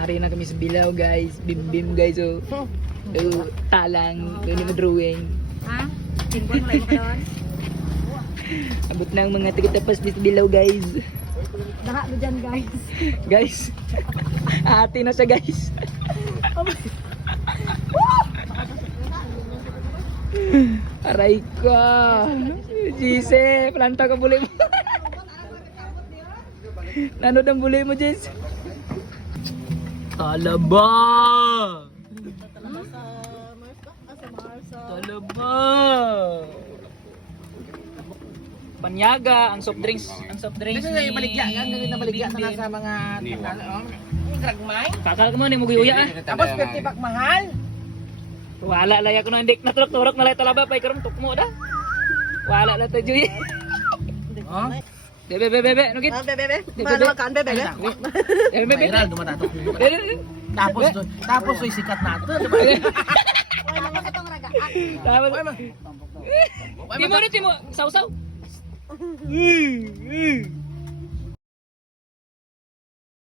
Ari na kami sa Bilao guys. Bim guys oh. Talang, doon yung drawing. Ha? Tingnan mo lang doon. Abot na ang mga taga-tapas sa Bilao guys. Lahat mo dyan guys. Guys. Ate na siya guys. Aray ko. Jise, planta ka buli mo. Nanood ang buli mo, Jise. Talaba! Talaba! Panyaga, ang soft drinks. Ang soft drinks Kasi nga baligya yan, ganun na baligya na nga sa mga gragmay. Kakal ka mo, hindi mo guyuya ah. Tapos 50 pak mahal. Wala laya ko na hindi naturok-turok na laya talaba pa ikaroon tukmo da. Wala la ta juy. Oh? Bebe ano git? Bebe. Paano makaan bebe? Bebe. Viral dumatatok. Tapos soy sikat nato, di ba? Wala naman itong ragaan. Timo. Timo, sausaw.